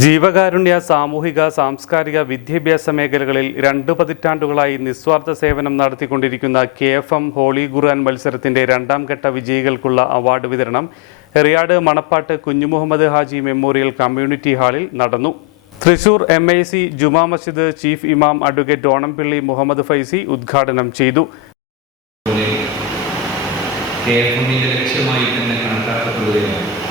ജീവകാരുണ്യ സാമൂഹിക സാംസ്കാരിക വിദ്യാഭ്യാസ മേഖലകളിൽ രണ്ട് പതിറ്റാണ്ടുകളായി നിസ്വാർത്ഥ സേവനം നടത്തിക്കൊണ്ടിരിക്കുന്ന K F M holy Quran മത്സരത്തിന്റെ രണ്ടാം ഘട്ട വിജയികൾക്കുള്ള അവാർഡ് വിതരണം എറിയാട് മണപ്പാട്ട് കുഞ്ഞുമുഹമ്മദ് ഹാജി മെമ്മോറിയൽ കമ്മ്യൂണിറ്റി ഹാളിൽ നടന്നു. Thrissur M I C Juma Masjid chief ഇമാം അഡ്വക്കേറ്റ് ഓണംപിള്ളി മുഹമ്മദ് ഫൈസി ഉദ്ഘാടനം ചെയ്തു. ലക്ഷ്യമായി തന്നെ കണക്കാക്കപ്പെടുകയാണ്.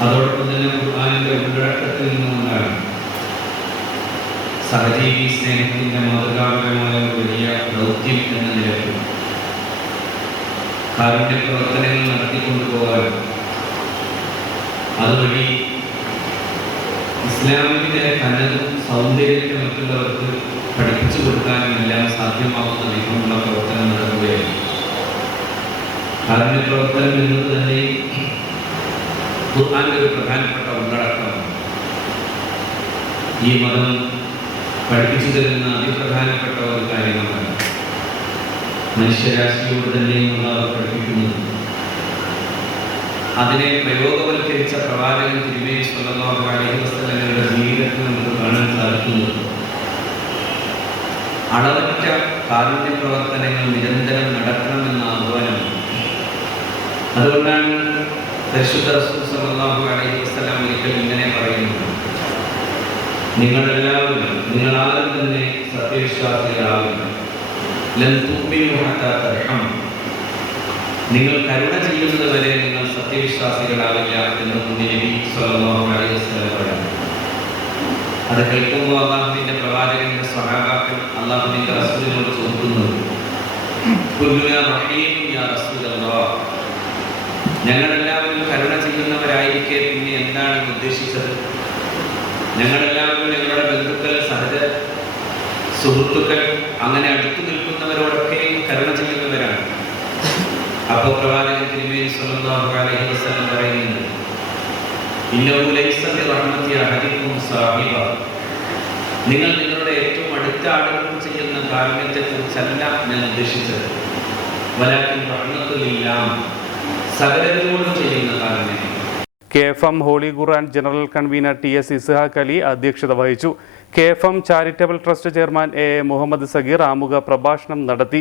അതോടൊപ്പം തന്നെ ഖുർആാനിന്റെ ഉള്ളടക്കത്തിൽ നിന്നുകൊണ്ടാണ് സഹജീവി സ്നേഹത്തിന്റെ മാതൃകാപരമായ വലിയ ദൗത്യം എന്ന നിലയ്ക്ക്. കാരുണ്യ പ്രവർത്തനങ്ങൾ നടത്തിക്കൊണ്ടുപോകാൻ. അതുവഴി ഇസ്ലാമിന്റെ കനലും സൗന്ദര്യത്തെ മറ്റുള്ളവർക്ക് പഠിപ്പിച്ചു കൊടുക്കാനും എല്ലാം സാധ്യമാകുന്ന വിധമുള്ള പ്രവർത്തനം നടക്കുകയാണ്. കാരുണ്യ പ്രവർത്തനം എന്നത് തന്നെ ഖുർആന്റെ ഒരു പ്രധാനപ്പെട്ട ഉള്ളടക്കമാണ്. ഈ മതം പഠിപ്പിച്ചു തരുന്ന അതിപ്രധാനപ്പെട്ട ഒരു കാര്യമാണ് മനുഷ്യരാശിയോട് തന്നെയും അവർ പഠിപ്പിക്കുന്നത്. അതിനെ പ്രയോഗവൽക്കരിച്ച പ്രവാചകൻ തിരുമേനി വസല്ലമയുടെ ജീവിതത്തിൽ നമുക്ക് കാണാൻ സാധിക്കുന്നത് അളവറ്റ കാരുണ്യ പ്രവർത്തനങ്ങൾ നിരന്തരം നടക്കണമെന്ന ആഹ്വാനം. അതുകൊണ്ടാണ് പരിശുദ്ധ സല്ലല്ലാഹു അലൈഹി വസല്ലം ഒരിക്കൽ ഇങ്ങനെ പറയുന്നു. നിങ്ങളെല്ലാവരും നിങ്ങളാരും തന്നെ തർഹമു നിങ്ങൾ കരുണ ചെയ്യുന്നത് വരെ നിങ്ങൾ സത്യവിശ്വാസികളാവില്ല എന്ന് നബി സല്ലല്ലാഹു അലൈഹി വസല്ലം പറഞ്ഞു. അത് കേൾക്കുമ്പോൾ അള്ളാഹുവിന്റെ പ്രവാചകന്റെ സഹാബാക്കൾ അള്ളാഹുവിന്റെ റസൂലിനോട് ചോദിക്കുന്നത് റഹീം യാ റസൂലല്ലാഹ്." ഞങ്ങളെല്ലാവരും കരുണ ചെയ്യുന്നവരായിരിക്കെ പിന്നെ എന്താണ് ഉദ്ദേശിച്ചത്? ഞങ്ങളെല്ലാവരും ഞങ്ങളുടെ ബന്ധുക്കൾ സഹജ സുഹൃത്തുക്കൾ അങ്ങനെ അടുത്തു നിൽക്കുന്നവരോടൊക്കെയും കരുണ ചെയ്യുന്നവരാണ്. അപ്പോൾ പ്രവാചകൻ തിരുമേനി സ്വല്ലല്ലാഹു അലൈഹി വസല്ലം പറയുന്നത് ഇന്നഹു ലൈസ ബി റഹ്മത്തി അഹദിക്കും നിങ്ങൾ നിങ്ങളുടെ ഏറ്റവും അടുത്ത ആളുകൾക്ക് ചെയ്യുന്ന കാരുണ്യത്തെ കുറിച്ചല്ല ഞാൻ ഉദ്ദേശിച്ചത്. വലാക്കിൻ റഹ്മത്തുലില്ലാം K F M holy Quran general convener T S Ishaq Ali അധ്യക്ഷത വഹിച്ചു. K F M charitable trust chairman A A Muhammad Sageer ആമുഖ പ്രഭാഷണം നടത്തി.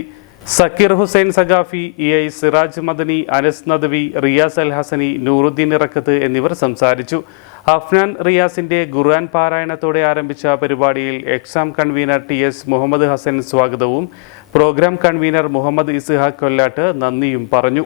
സക്കീർ ഹുസൈൻ സഖാഫി ഇ ഐ സിറാജ് മദനി അനസ് നദ്വി റിയാസ് അൽ ഹസനി നൂറുദ്ദീൻ ഇറക്കത്ത് എന്നിവർ സംസാരിച്ചു. അഫ്നാൻ റിയാസിന്റെ ഖുർആൻ പാരായണത്തോടെ ആരംഭിച്ച പരിപാടിയിൽ exam convener T S Muhammad Hasan സ്വാഗതവും. പ്രോഗ്രാം കൺവീനർ മുഹമ്മദ് ഇസ്ഹാഖ് കൊല്ലാട്ട് നന്ദിയും പറഞ്ഞു.